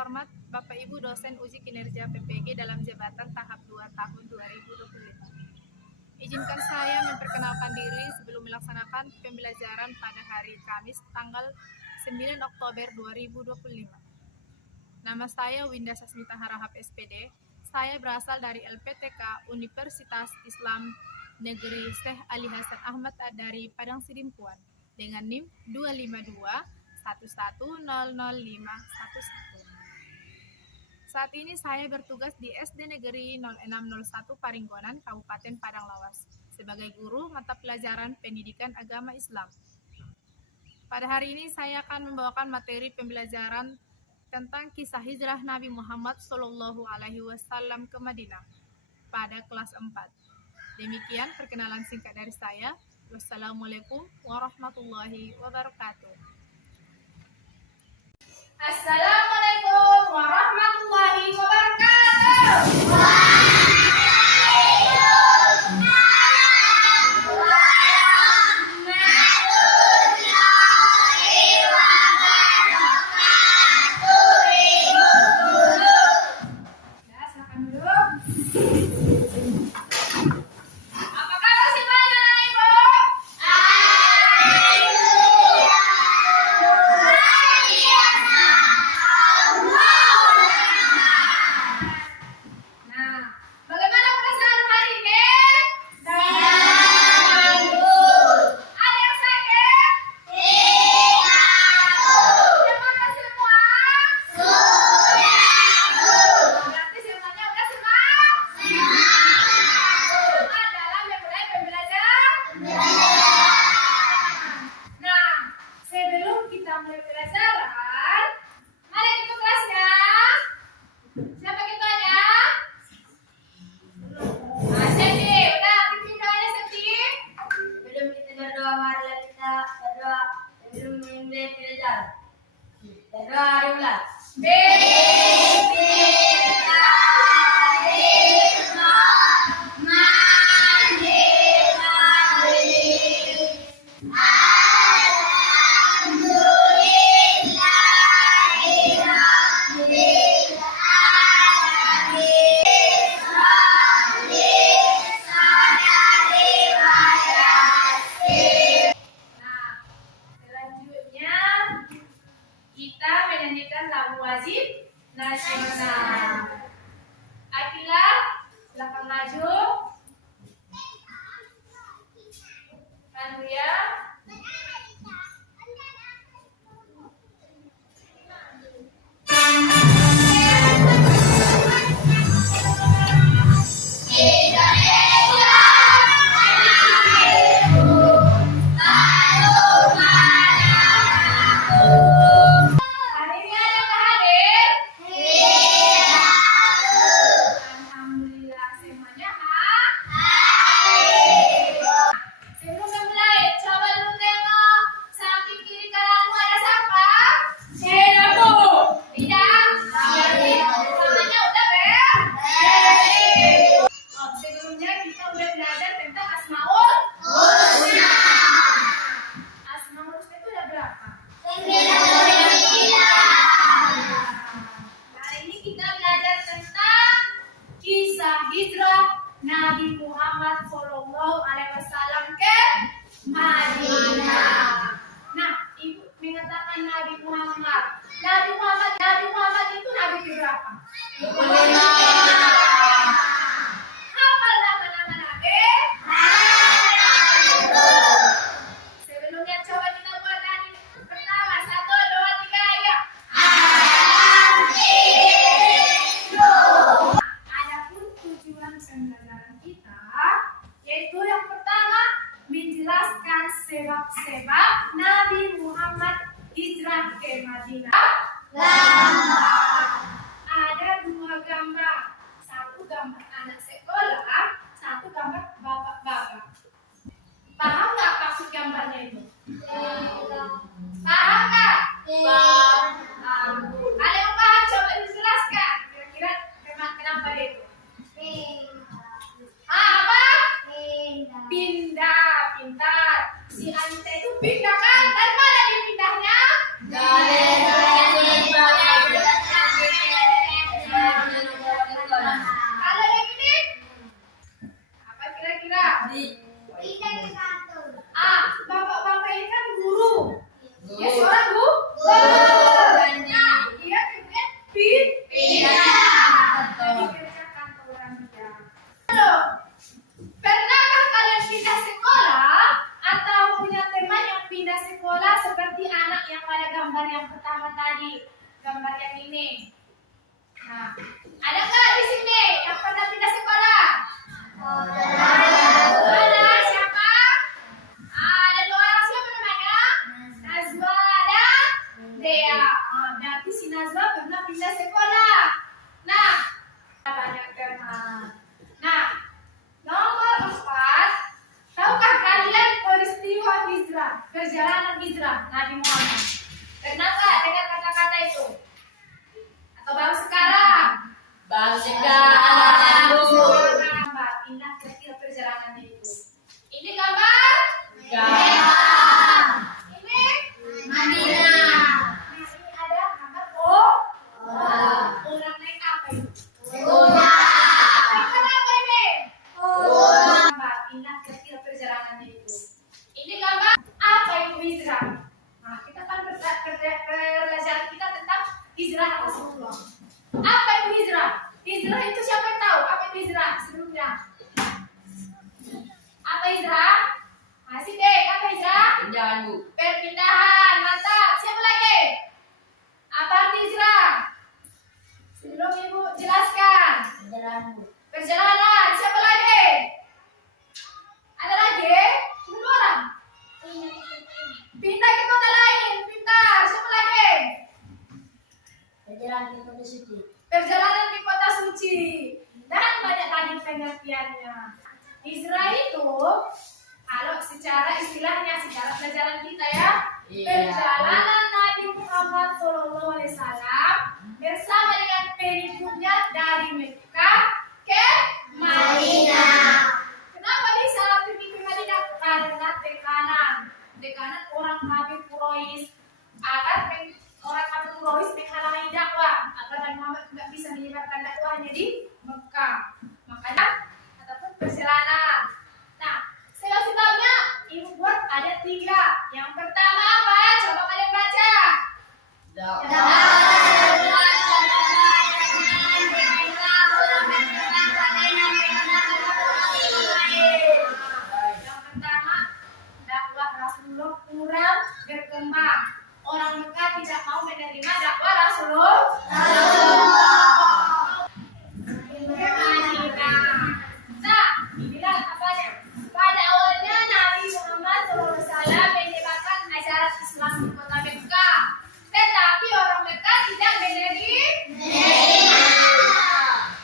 terhormat Bapak Ibu dosen uji kinerja PPG dalam jabatan tahap 2 tahun 2025. Izinkan saya memperkenalkan diri sebelum melaksanakan pembelajaran pada hari Kamis tanggal 9 Oktober 2025. Nama saya Winda Sasmita Harahap SPD. Saya berasal dari LPTK Universitas Islam Negeri Syekh Ali Hasan Ahmad dari Padang Sidimpuan dengan NIM 25211000511. Saat ini saya bertugas di SD Negeri 0601 Paringgonan, Kabupaten Padang Lawas, sebagai guru mata pelajaran Pendidikan Agama Islam. Pada hari ini saya akan membawakan materi pembelajaran tentang kisah hijrah Nabi Muhammad SAW ke Madinah pada kelas 4. Demikian perkenalan singkat dari saya. Wassalamualaikum warahmatullahi wabarakatuh. Assalamualaikum warahmatullahi wabarakatuh. Kita menyanyikan lagu wajib nasional. Akila, silakan maju. Andrea. Nabi Muhammad SAW ke Madinah. Nah, Ibu mengatakan Nabi Muhammad. Nabi Muhammad itu Nabi keberapa? Hafal nama-nama Nabi? Sebelumnya coba kita buat tadi pertama 1, 2, 3 ya. Adapun tujuan pembelajaran kita yaitu yang pertama menjelaskan sebab-sebab Nabi Muhammad hijrah ke Madinah. ini? Kuda. Kenapa ini? Kuda. Ingat ketika perjalanannya itu. Ini gambar apa itu hijrah? Nah, kita kan belajar kita tentang hijrah Rasulullah. Apa itu hijrah? Hijrah itu siapa yang tahu? Apa itu hijrah sebelumnya? Apa hijrah? Masih deh, apa hijrah? Jangan Bu. Perpindahan, mantap. Siapa lagi? Apa arti hijrah? Sebelum Ibu jelaskan. Perjalanan, siapa lagi? Ada lagi? Cuma 2 orang. Pindah ke kota lain, pintar. Siapa lagi? Perjalanan ke kota suci. Dan banyak lagi pengertiannya. Hijrah itu kalau secara istilahnya, secara pelajaran kita ya, Iya. perjalanan Nabi Muhammad SAW bersama dengan pengikutnya dari Mekah ke Madinah. Kenapa bisa pergi ke Madinah? Karena tekanan orang kafir Quraisy agar orang kafir Quraisy menghalangi dakwah agar Nabi Muhammad tidak bisa menyebarkan dakwahnya di Mekah. Makanya ataupun perjalanan. Nah, sebab-sebabnya Ibu buat ada 3. Yang pertama apa? Coba kalian baca. Yang pertama, dakwah Rasulullah kurang berkembang. Orang Mekah tidak mau menerima dakwah Rasulullah. Nah, inilah apanya. Pada awalnya Nabi Muhammad SAW menyebarkan ajaran Islam di kota Mekah. Tetapi orang Mekah tidak menerima.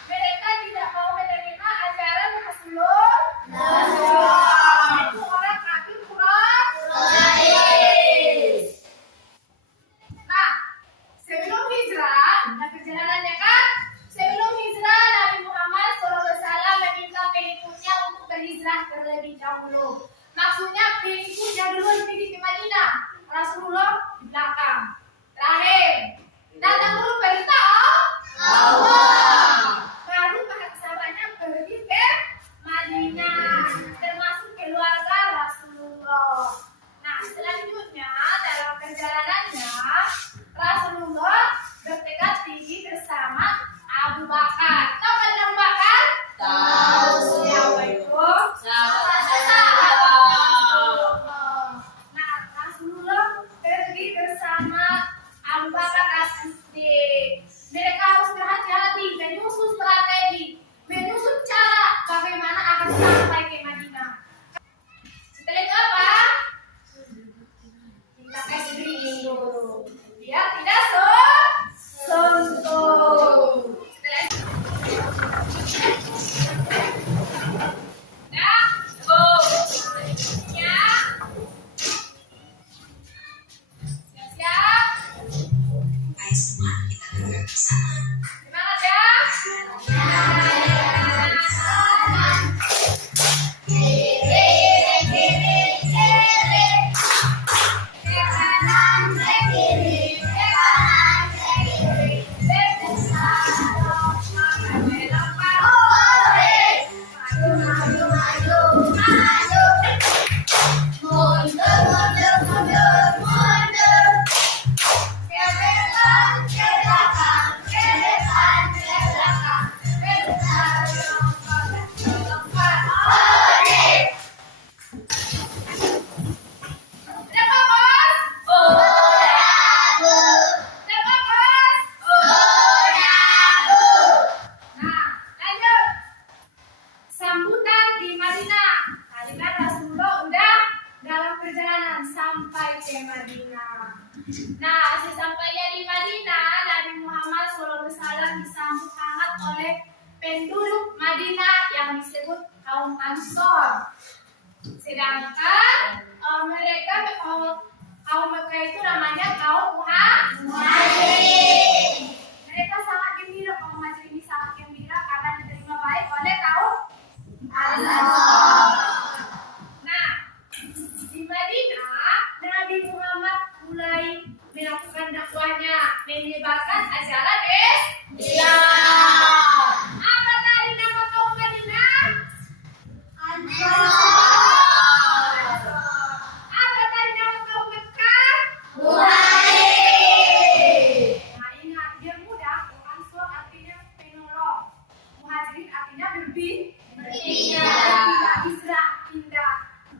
Mereka tidak mau menerima ajaran Rasulullah. Itu orang kafir Quraisy. Nah, sebelum hijrah, nah perjalanannya kan, sebelum hijrah Nabi Muhammad SAW meminta pengikutnya untuk berhijrah terlebih dahulu. Maksudnya pengikutnya dulu pergi ke Madinah, Rasulullah di belakang. Terakhir, datang dulu perintah Allah. Baru para sahabatnya pergi ke Madinah, termasuk keluarga Rasulullah. Nah, selanjutnya dalam perjalanannya Rasulullah bertekad tinggi bersama Abu Bakar. Tahu kan Abu Bakar? Tahu. Siapa itu? Sahabat Rasulullah. Nah, Rasulullah pergi bersama Abu Bakar As-Siddiq. Mereka harus berhati-hati menyusun strategi, menyusun cara bagaimana akan sampai ke Madinah. Setelah itu apa? Kita kasih briefing dulu. Biar tidak suntuk. Setelah itu. Nah, ya. Siap-siap. Semangat ya. Sambutan di Madinah. Tadi kan Rasulullah udah dalam perjalanan sampai ke Madinah. Nah, sesampainya di Madinah, Nabi Muhammad SAW disambut hangat oleh penduduk Madinah yang disebut kaum Ansor. Sedangkan kaum Mekah itu namanya kaum Muhajirin. Mereka sangat gembira, kaum Muhajirin ini sangat gembira karena diterima baik oleh kaum Ansor. Nah, di Madinah Nabi Muhammad mulai melakukan dakwahnya, menyebarkan ajaran Islam. berpindah. Hijrah, pindah.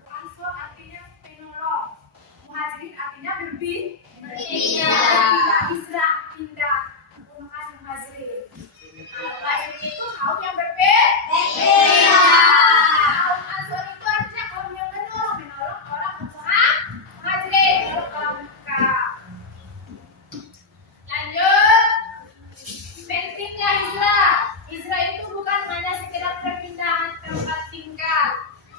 Ansor artinya penolong. Muhajirin artinya berpindah. Hijrah, pindah. Menggunakan muhajirin. Muhajirin itu kaum yang berpindah. Kaum Ansor itu artinya kaum yang menolong orang muhajirin, menolong orang Mekah. Lanjut. Pentingnya hijrah. Hijrah itu bukan hanya sekedar perpindahan tempat tinggal,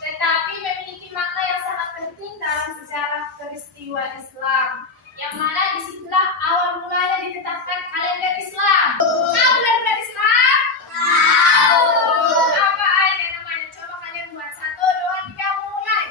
tetapi memiliki makna yang sangat penting dalam sejarah peristiwa Islam, yang mana disitulah awal mulanya ditetapkan kalender Islam. Tahu kalender Islam? Tahu. Apa aja namanya? Coba kalian buat 1, 2, 3, mulai.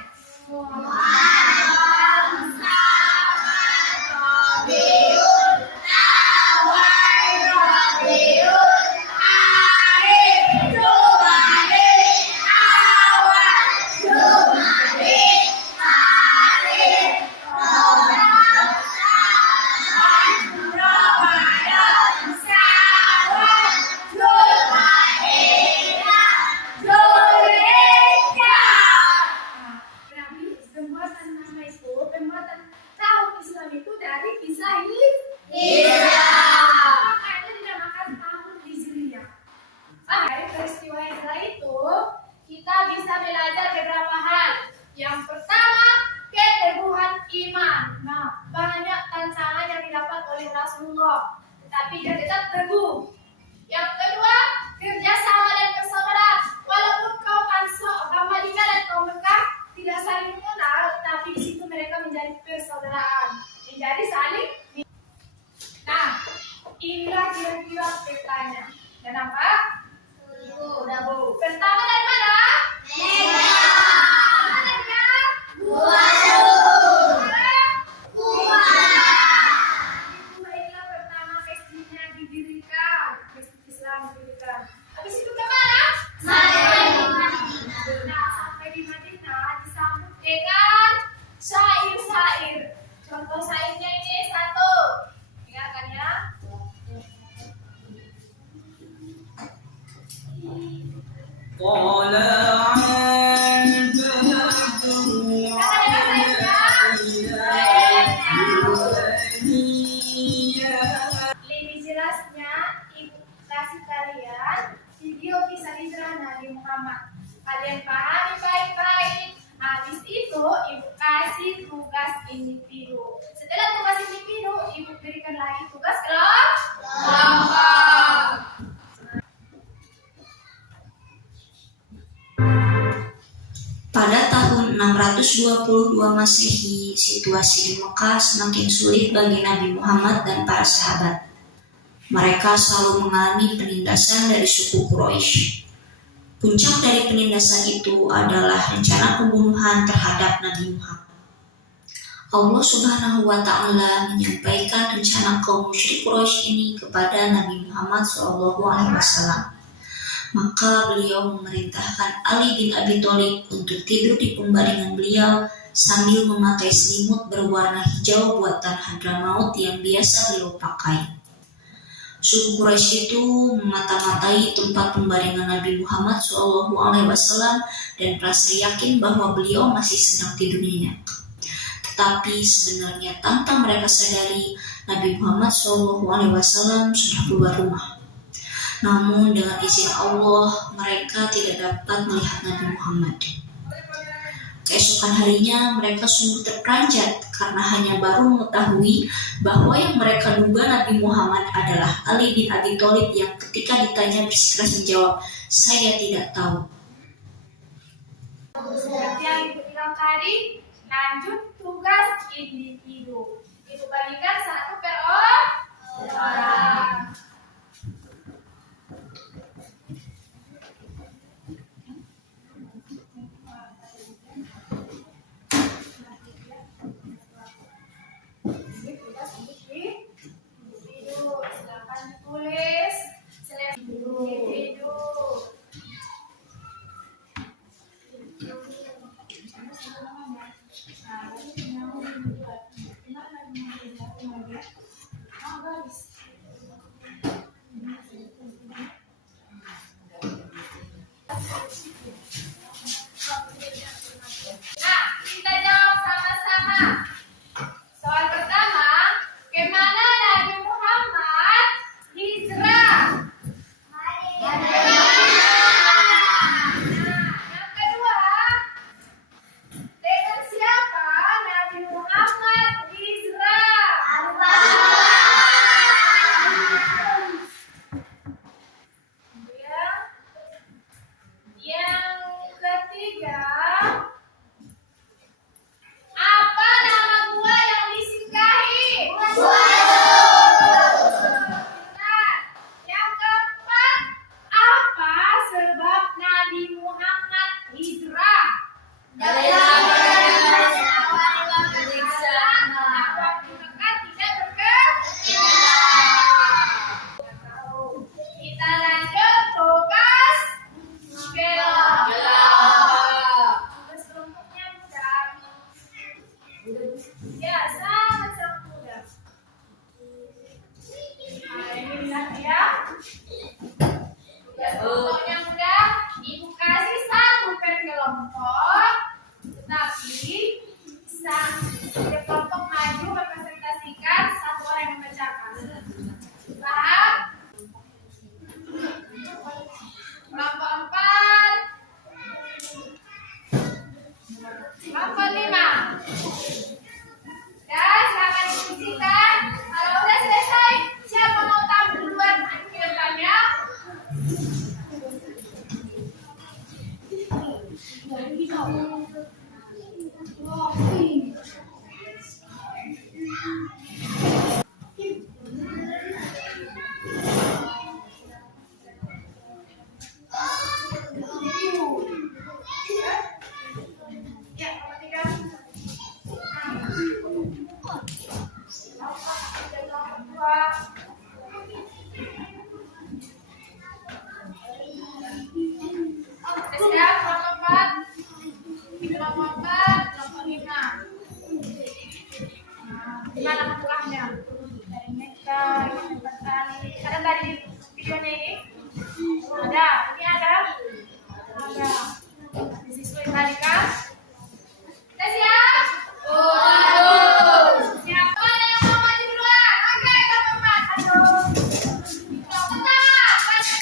Pembuatan tahun Islam itu dari kisah Hijrah. Makanya dinamakan tahun Hijriah. Dari peristiwa Hijrah itu kita bisa belajar beberapa hal. Yang pertama, keteguhan iman. Nah, banyak tantangan yang didapat oleh Rasulullah, tetapi dia tetap teguh. Yang kedua, kerjasama dan persaudaraan. Walaupun kaum Ansor, kaum Madinah dan kaum Mekah tidak saling mengenal, tapi di situ mereka menjadi persaudaraan, menjadi saling. Nah, inilah kira-kira petanya. Dan apa? Udah bu. Pertama dari mana? Mana dia? Inilah pertama pastinya didirikan, pasti Islam didirikan. Habis itu ke mana? Nah, sampai di Madinah disambut dengan syair-syair. Contoh syairnya ini 1. Dengarkan ya. Lebih jelasnya, ibu kasih kalian video kisah hijrah Nabi Muhammad. Kalian pahami baik-baik. Habis itu ibu kasih tugas individu. Setelah tugas individu, ibu berikan lagi tugas kelompok. Pada tahun 622 Masehi, situasi di Mekah semakin sulit bagi Nabi Muhammad dan para sahabat. Mereka selalu mengalami penindasan dari suku Quraisy. Puncak dari penindasan itu adalah rencana pembunuhan terhadap Nabi Muhammad. Allah Subhanahu wa Ta'ala menyampaikan rencana kaum musyrik Quraisy ini kepada Nabi Muhammad SAW. Maka beliau memerintahkan Ali bin Abi Thalib untuk tidur di pembaringan beliau sambil memakai selimut berwarna hijau buatan Hadramaut yang biasa beliau pakai. Suku Quraisy itu memata-matai tempat pembaringan Nabi Muhammad SAW dan merasa yakin bahwa beliau masih sedang tidur nyenyak. Tetapi sebenarnya tanpa mereka sadari, Nabi Muhammad SAW sudah keluar rumah. Namun dengan izin Allah, mereka tidak dapat melihat Nabi Muhammad. Keesokan harinya mereka sungguh terperanjat karena hanya baru mengetahui bahwa yang mereka duga Nabi Muhammad adalah Ali bin Abi Thalib yang ketika ditanya bersikeras menjawab, "Saya tidak tahu." Seperti yang ibu bilang tadi, lanjut tugas individu. Ibu bagikan 1 per orang. Silakan tulis. Individu. Ya, perhatikan. Siap, kelompok 4, kelompok 4, kelompok 5. Gimana bukuannya? Dari mereka, ada tadi videonya ini? Ada, ini ada? Ada. Disesuaikan tadi kan? Udah siap? Siapa yang mau maju duluan? Oke, kelompok 4. Aduh. Kelompok 4.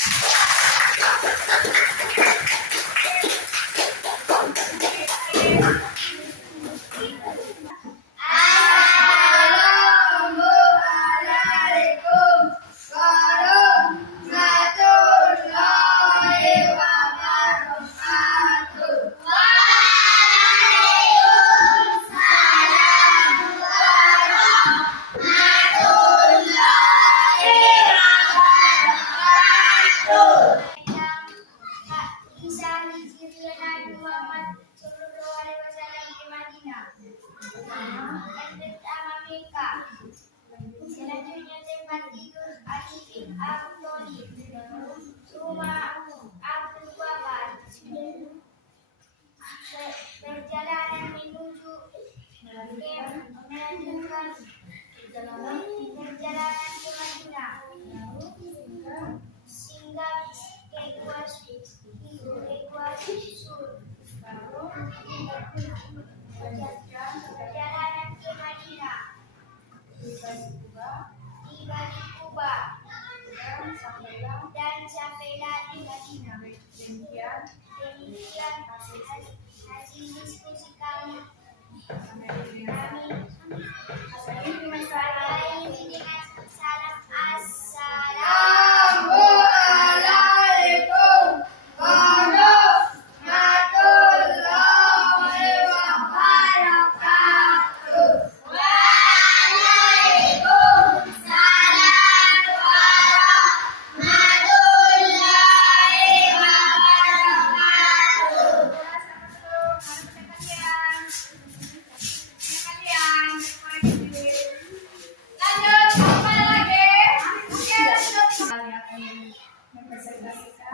Assalamualaikum warahmatullahi wabarakatuh. Waalaikumsalam warahmatullahi wabarakatuh. Isa hijriah Nabi Muhammad sallallahu alaihi wasallam ke Madinah. Pertama Mekah. Selanjutnya tempat tidur Ali bin Abi Thalib. Rumah Abu Bakar. Perjalanan menuju melanjutkan perjalanan ke Madinah. Singgah ke Gua Sur. Perjalanan ke Madinah. Tiba di Kuba dan sampailah di Madinah. Demikian hasil diskusi kami. Salam assalamualaikum warahmatullahi wabarakatuh. Waalaikumsalam warahmatullahi wabarakatuh.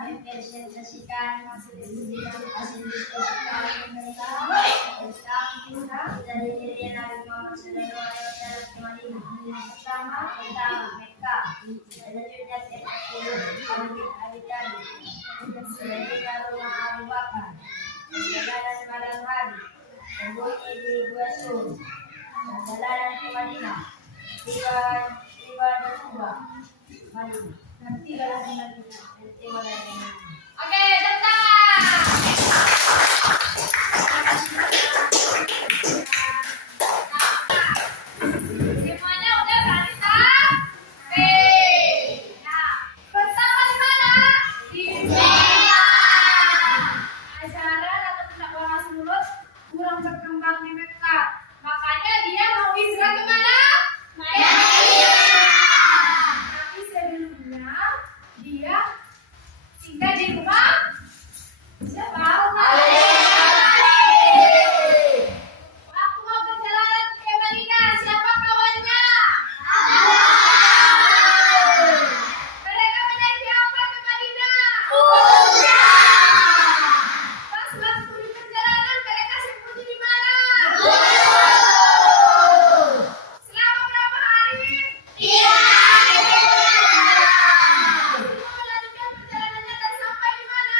Mempresentasikan hasil diskusi dari diri Nabi Muhammad sallallahu alaihi wasallam ke Madinah. Pertama Mekah. Selanjutnya tempat tidur Ali bin Abi Thalib. Selanjutnya rumah Abu Bakar. Perjalanan malam hari. Sembunyi di Gua Sur. Perjalanan ke Madinah. Tiba di Kuba. Madinah. Nanti lagi Madinah. Oke, tepuk tangan. Semuanya udah berani tak? Nah, pertama di mana? Di Mekah. Ajaran atau pendakwahan mulut kurang berkembang di Mekah. Makanya dia mau hijrah ke mana? Tapi sebelumnya dia singgah di rumah siapa? Waktu mau perjalanan ke Madinah, siapa kawannya? Mereka menaiki apa ke Madinah? Pas waktu di perjalanan mereka sembunyi di mana? Selama berapa hari? 3 hari. Melanjutkan perjalanannya dan sampai di mana?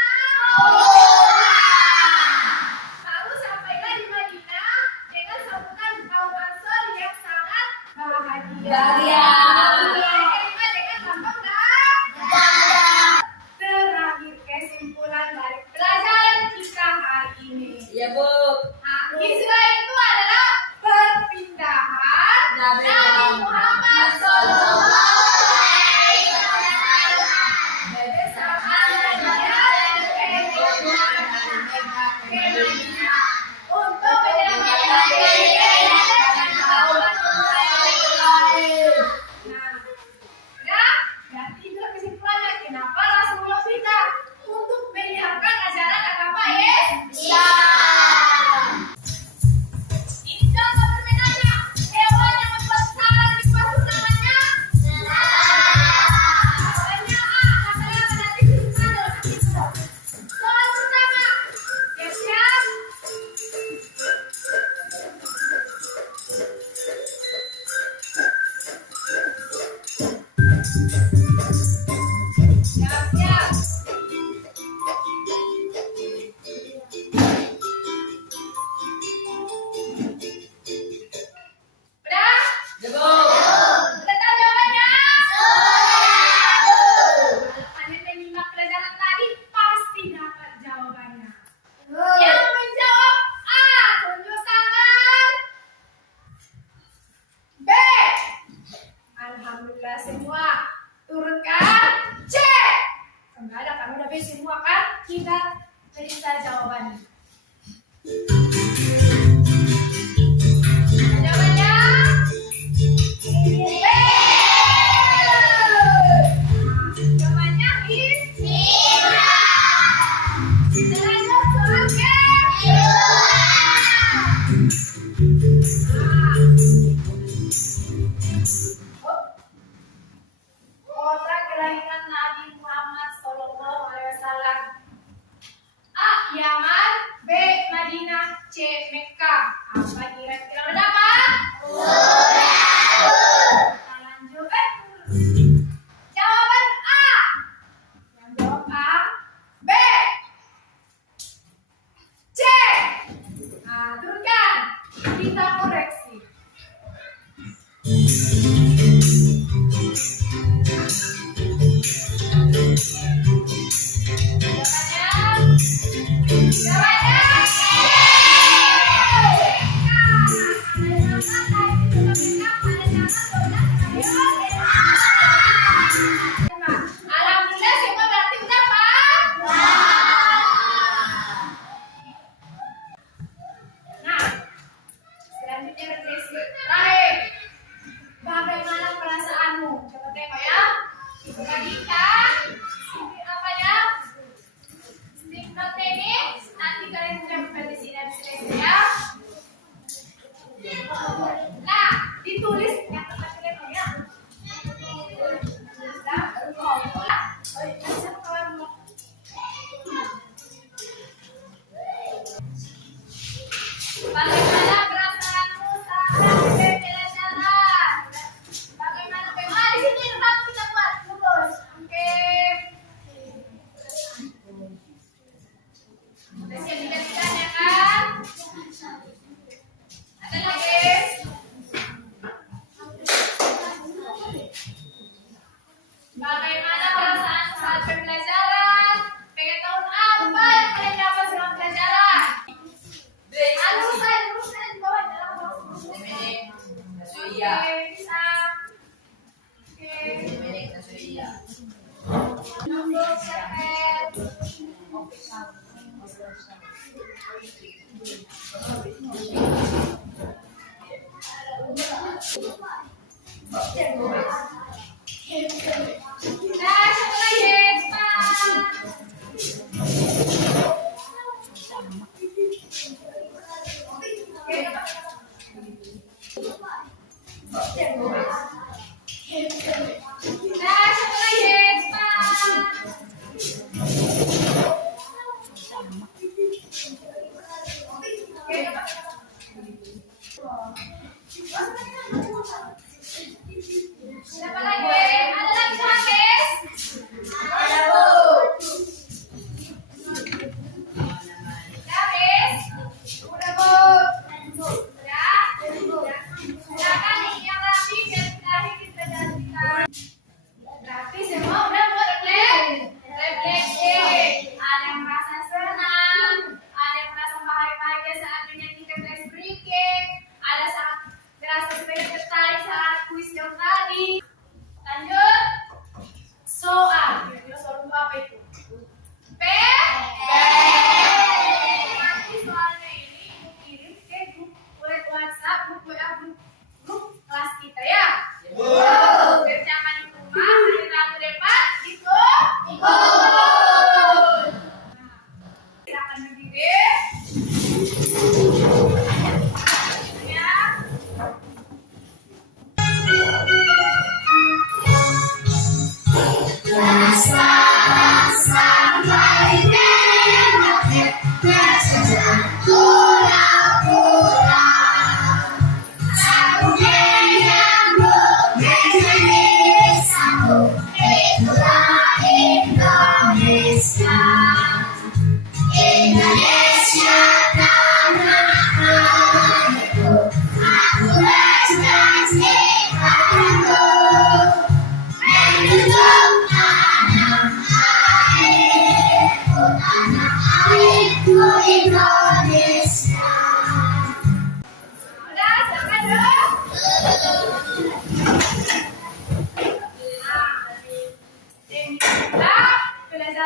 ke Madinah untuk menyelamatkan diri dari Nah, berarti itu kesimpulannya kenapa Rasulullah kita untuk menyiapkan ajaran agama Islam. Ini contoh perbedaannya. Hewan yang membuat salah dipasung namanya jawabannya A. Laki-laki nanti disebutkan dalam hadis. Soal pertama, siap-siap. Siap-siap. Udah? Udah tahu jawabannya? Kalian menyimak pelajaran tadi pasti dapat jawabannya. Yang menjawab A, tunjuk tangan. B, alhamdulillah semua. Turunkan. C, enggak ada, kamu udah B semua kan? Kita periksa jawabannya. Jawabannya B. Jawabannya Isra. Lanjut soal kedua. Kota kelahiran Nabi Muhammad SAW. A. Yaman. B. Madinah. C. Mekah. Apa kira-kira udah dapat? Kita lanjut. Jawaban A. Yang jawab A. B. C. Turunkan. Kita koreksi. Alhamdulillah semua berarti udah Pak. Nah, selanjutnya refleksi terakhir. Bagaimana perasaanmu? Coba tengok ya. Perhatikan. Apa ya? Stick note ini nanti kalian campur di sini ada selesai ya. Nah, ditulis yang tempat kalian ya. Bagaimana perasaanmu saat pembelajaran? Bagaimana di sini tetap kita buat lulus. Oke. Udah siap digantikan ya kan? Ada lagi? Bagaimana perasaan saat pembelajaran? Pengen tahu apa yang kalian dapat selama pelajaran? Lulusan di bawah dalam box. Oke, bisa. Oke. Untuk sepet. Nah, satu lagi, cepat. Nah, satu lagi, cepat. Siapa lagi? Ada lagi habis?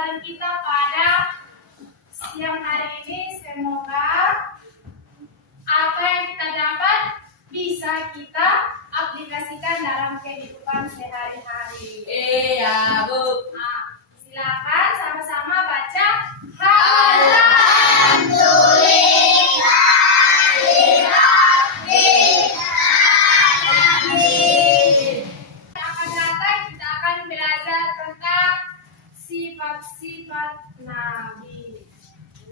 pelajaran kita pada siang hari ini. Semoga apa yang kita dapat bisa kita aplikasikan dalam kehidupan sehari-hari. Iya, Bu. Nah, silakan sama-sama baca akan datang kita akan belajar tentang sifat-sifat Nabi.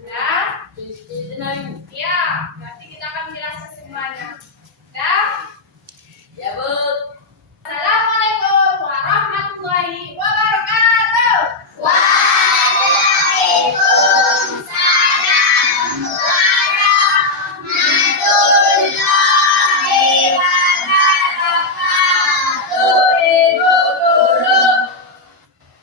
Ya, Nabi